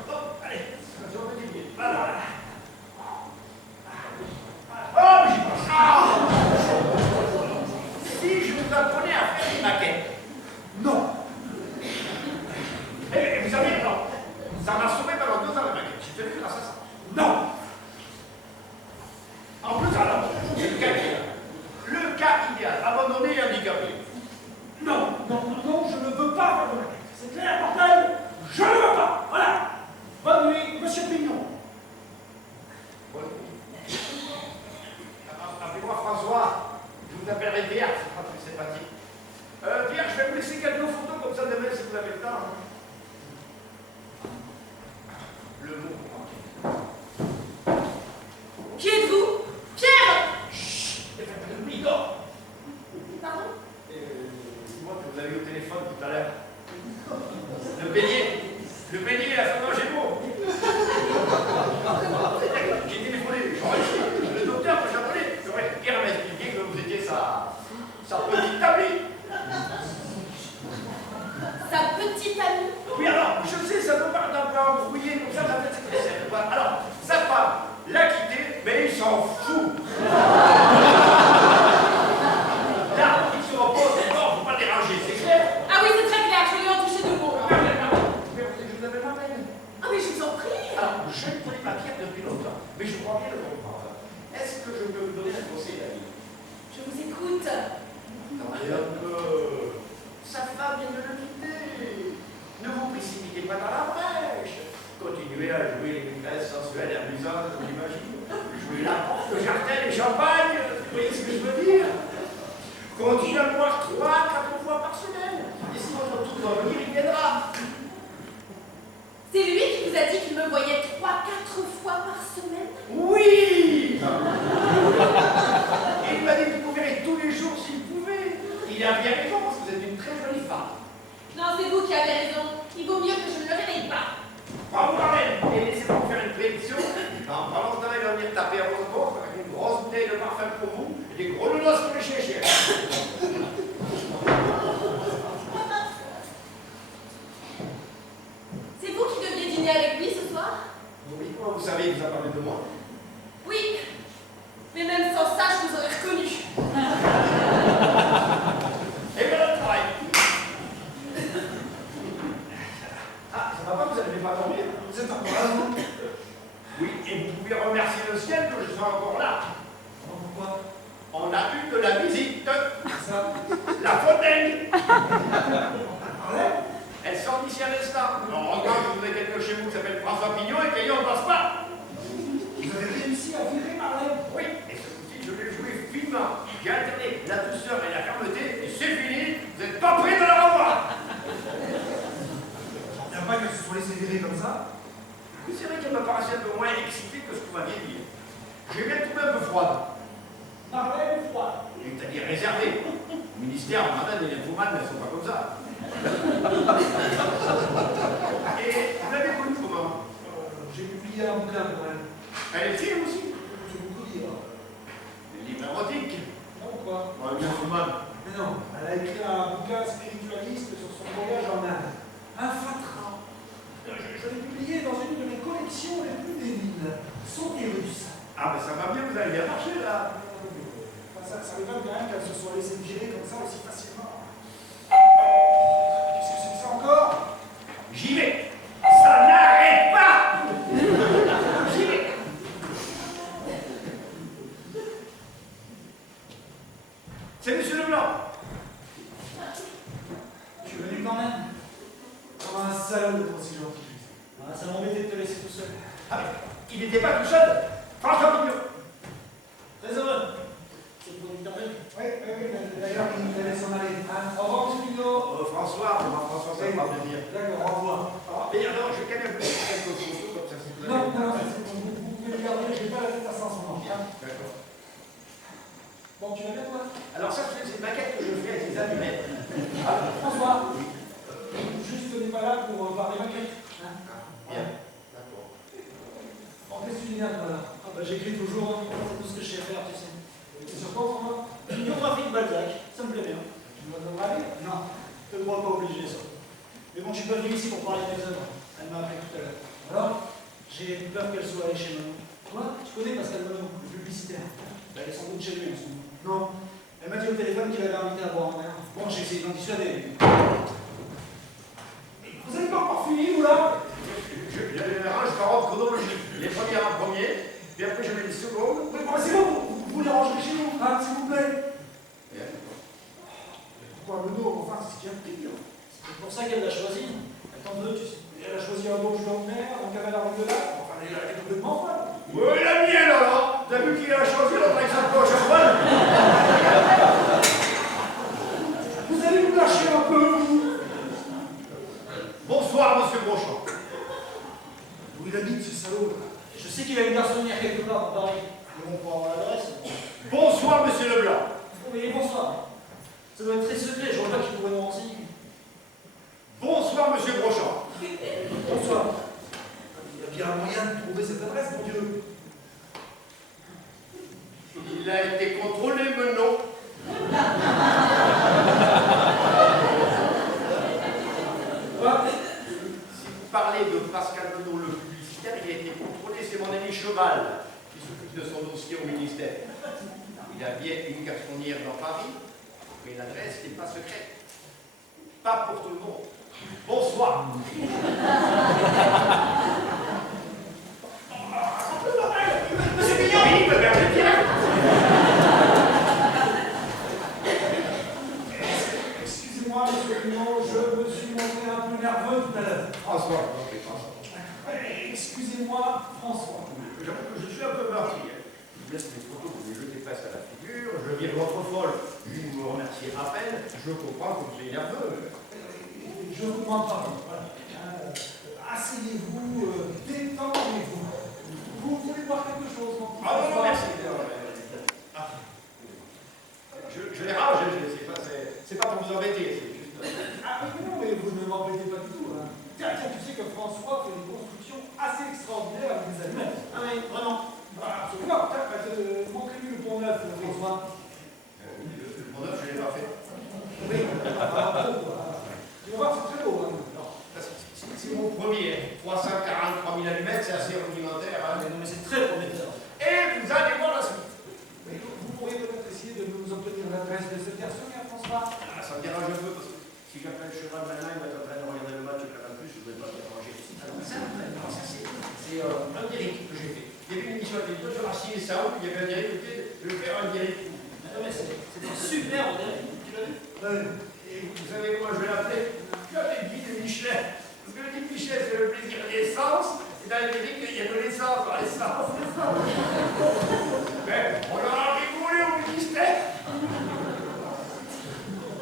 Hop, allez, sur le petit pied. Voilà. Oh, j'y pense. Ah si je vous apprenais à faire des maquettes. Non. Eh, vous savez, non. Ça m'a sauvé pendant 2 ans la maquette. J'ai tenu grâce à ça. Non. En plus, alors, c'est le cas idéal. Le cas idéal, abandonné et handicapé. Non, non, non, je ne veux pas faire de maquette. C'est clair, bordel? Je ne veux pas. Voilà. Bonne nuit, monsieur Pignon. Appelez-moi François. Je vous appellerai Pierre, ce sera plus sympathique. Pierre, je vais vous laisser quelques photos comme ça demain si vous avez le temps. Le mot. Qui êtes-vous? Pierre! Chut! Le bigorre! Pardon? C'est moi que vous avez eu au téléphone tout à l'heure. Le beignet, la femme Gémeaux. J'ai téléphoné, le docteur que j'appelais. C'est vrai, Pierre m'a expliqué que vous étiez sa petite amie. Sa petite amie? Oui, alors, je sais, ça peut paraître un peu embrouillé, comme ça peut-être c'est très simple. Alors, sa femme l'a quitté, mais il s'en fout. Là, il se repose, d'accord, faut pas le déranger, c'est clair? Ah oui, c'est très clair, je lui en toucher 2 mots. Je vous avais pas peine. Ah mais je vous en prie. Alors, je ne connais pas Pierre depuis longtemps, mais je crois bien le comprendre. Est-ce que je peux vous donner un conseil d'amis? Je vous écoute. Attendez un peu. Sa femme vient de le quitter. Ne vous précipitez pas dans la brèche. Continuez à jouer les maîtresses sensuelles et amusantes, comme j'imagine. Jouez la porte, le jardin, les champagnes. Vous voyez ce que je veux dire? Continuez à le voir 3-4 fois par semaine. Et si votre tour doit venir, il viendra. C'est lui qui vous a dit qu'il me voyait 3-4 fois par semaine? Oui. Il m'a dit qu'il vous verrait tous les jours s'il pouvait. Il a bien raison, parce que vous êtes une très jolie femme. Non, c'est vous qui avez raison. Il vaut mieux que je ne le réveille pas. Bravo Marlène. Et laissez-moi vous faire une prédiction. Dans pas longtemps, il va venir taper à votre porte avec une grosse bouteille de parfum pour vous et des gros nonos pour les chiens. C'est vous qui deviez dîner avec lui ce soir? Oui, comment vous savez, il vous a parlé de moi? Oui. Mais même sans ça, je vous aurais reconnu. Et bien le travail. Ah, ça va pas, vous n'allez pas dormir? Vous êtes encore là, vous? Oui, et vous pouvez remercier le ciel que je sois encore là. Pourquoi? On a eu de la visite. Ça? La fontaine. Marlène? Elle sort d'ici à l'instant. On regarde que vous avez quelqu'un chez vous qui s'appelle François Pignon et qu'il ne passe pas. Vous avez réussi à virer Marlène? Oui, et ce coup-ci, je l'ai joué finement. J'ai alterné la douceur et la fermeté, et c'est fini. Vous n'êtes pas prêts de la revoir. Il n'y a pas qu'elle se soit laissée virer comme ça. Oui, c'est vrai qu'elle me paraissait un peu moins excitée que ce que vous m'aviez dit. J'ai bien trouvé un peu froide. Marlène froide. C'est-à-dire réservée. Au ministère, madame, les infomanes, elles ne sont pas comme ça. Et vous l'avez connue comment? J'ai publié un bouquin pour elle. Elle est fille aussi. J'ai beaucoup dit. Des livres érotiques. Non, quoi? Une infomane. Mais non, elle a écrit un bouquin spiritualiste sur son voyage en Inde. Un fatras. Je l'ai publié dans une de mes collections les plus débiles. Son et russe. Ah, mais ça va bien, vous avez bien marché là. Enfin, ça m'étonne quand même qu'elle se soit laissée virer comme ça aussi facilement. Qu'est-ce que c'est que ça encore? J'y vais. Ça n'arrête pas. J'y vais. C'est Monsieur Leblanc. Je suis venu quand même. Comme un salaud d'être aussi gentil. Ah, ça m'embêtait de te laisser tout seul. Ah, mais il n'était pas tout seul. François Pignon. Très heureux. C'est le producteur belge. Oui, d'ailleurs, il allait s'en aller. Au revoir, M. Pignon. François, François, ça va plaisir. D'accord, au revoir. Mais alors, je vais quand même vous faire quelques photos comme ça. Non, c'est bon, vous pouvez regarder, je n'ai pas la tête à ça en ce moment. D'accord. Bon, tu vas bien, toi? Alors ça, c'est une maquette que je fais avec les allumettes. François, juste n'est pas là pour voir les maquettes. Bien. D'accord. En qu'est-ce que tu dis là, voilà? J'écris toujours, c'est tout ce que je sais faire, tu sais. Et sur quoi, François? Biographie de Balzac, ça me plaît bien. Tu me donneras lire? Non, je ne crois pas obligé ça. Mais bon, je suis pas venu ici pour parler de mes œuvres. Elle m'a appelé tout à l'heure. Alors? J'ai peur qu'elle soit allée chez Manon. Quoi? Tu connais Pascal Manon, le publicitaire? Elle est sans doute chez lui en ce moment. Non. Elle m'a dit au téléphone qu'il avait invité à boire un verre. Bon, j'ai essayé d'en dissuader. Vous avez pas encore fini, vous là? Je les range par ordre chronologique. Les premiers en premier, puis après je mets les secondes. Oui, bon, c'est bon, vous les rangerez chez vous, hein, s'il vous plaît. Bien. Pourquoi le dos? Enfin, c'est ce qui est pire. C'est pour ça qu'elle l'a choisi. Elle t'en veut, tu sais. Et elle a choisi un beau joueur de mer, un cavalier à de là. Enfin, elle est complètement folle. Oui, la mienne alors. T'as vu qu'il a choisi l'autre avec sa poche à poil? Vous allez vous lâcher un peu, vous. Bonsoir, monsieur Brochant. Où il habite, ce salaud, là? Je sais qu'il a une garçonnière quelque part dans Paris. Mais bon, pour avoir l'adresse. Bonsoir, monsieur Leblanc. Oui, bonsoir. Ça doit être très secret, je vois pas qu'il pourrait nous renseigner. Bonsoir, monsieur Brochant. Bonsoir. Il y a bien un moyen de trouver cette adresse, mon Dieu. Il a été contrôlé, Menon. Quoi? Si vous parlez de Pascal Menon, le publicitaire, il a été contrôlé, c'est mon ami Cheval qui s'occupe de son dossier au ministère. Il a bien une garçonnière dans Paris, mais l'adresse n'est pas secrète. Pas pour tout le monde. Bonsoir. Monsieur Pignon, oui, me perdez direct. Excusez-moi, monsieur Pignon, je me suis montré un peu nerveux tout à l'heure. François. Excusez-moi, François. Je suis un peu meurtri. Je vous laisse les photos, vous les jetez presque à la figure. Je vire votre folle. Vous me remerciez à peine. Je comprends que vous soyez nerveux. Je vous demande pardon. Voilà. Asseyez-vous, détendez-vous. Vous voulez boire quelque chose, mon petit Ah non, non, François? merci. Ah. Je les range, je les sais pas. C'est pas pour vous embêter, c'est juste. Ah non, mais vous ne m'embêtez pas du tout. Hein. Tiens, tu sais que François fait une construction assez extraordinaire avec des allumettes. Ah oui, vraiment. Ah, absolument. Tiens, montrez-lui le pont neuf, François. Le bon œuf, je l'ai pas fait. Oui, tu vas voir, c'est très beau. Hein. C'est mon premier. 343 000 allumettes, c'est assez rudimentaire. Hein. Non, mais c'est très prometteur. Et vous allez voir la suite. Mais vous pourriez peut-être essayer de nous obtenir l'adresse de cette garçonnière, François? Ah, ça me dérange un peu parce que si j'appelle Cheval maintenant, il va être en train de regarder le match avec la plus, je ne voudrais pas me déranger. Alors ça, non, ça c'est un direct que j'ai fait. Il y avait une émission à la télévision sur Racine et Sao, il y avait un direct qui était je vais faire un direct. Non, mais c'est super, on dirait. Tu l'as vu? Et vous savez comment je vais l'appeler? Je l'avais dit de Michelin. Parce que le guide Michelin, c'est le plaisir de l'essence. Et dans l'Amérique, il y a de l'essence dans l'essence. Mais on en a rigolé au ministère.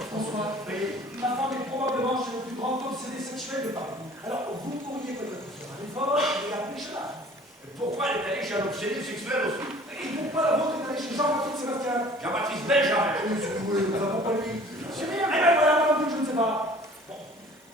François, Oui. ma femme est probablement chez le plus grand obsédé sexuel de Paris. Alors, vous pourriez peut-être faire un effort et appeler Cheval. Pourquoi elle est allée chez un obsédé sexuel aussi? Et pourquoi la vôtre est allée chez Jean-Baptiste Sébastien? Jean-Baptiste Benjamin. Oui, si vous voulez, nous n'avons pas lui. C'est bien. Eh ben voilà, moi non plus, je ne sais pas. Bon,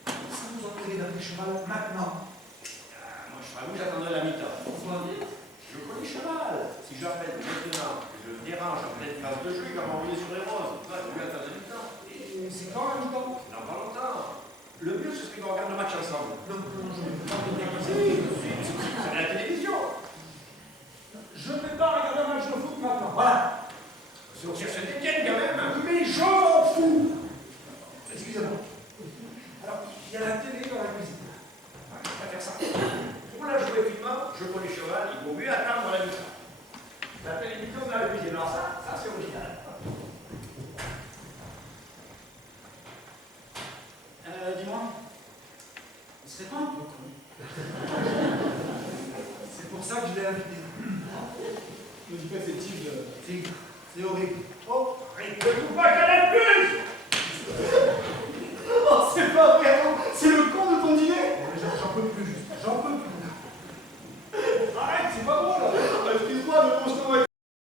si vous envoyez d'appeler Cheval maintenant. Moi, je serais à vous, j'attendrai la mi-temps. Pourquoi? Je connais Cheval. Si j'appelle maintenant, je le dérange en pleine phase de jeu, il va m'envoyer sur les roses. Toi, tu lui attends la mi-temps. Et c'est quand la mi-temps? Dans pas longtemps. Le mieux, c'est qu'on regarde le match ensemble. Non, je ne vais pas venir C'est à la télévision. Je ne vais pas regarder un match de foot maintenant. Voilà. C'est au chercher des tiennes quand même. Mais je m'en fous. Excusez-moi. Alors, il y a la télé dans la cuisine. Ouais, on va faire ça. Pour la jouer finement, je connais Cheval, il vaut mieux attendre la mi-temps. La télévision dans la cuisine. Alors ça c'est original. Dis-moi, il serait pas un peu con? C'est pour ça que je l'ai invité. Ne dis pas cette tige, c'est horrible. Oh, Ne joue pas qu'à la puce. oh c'est pas vrai, c'est le con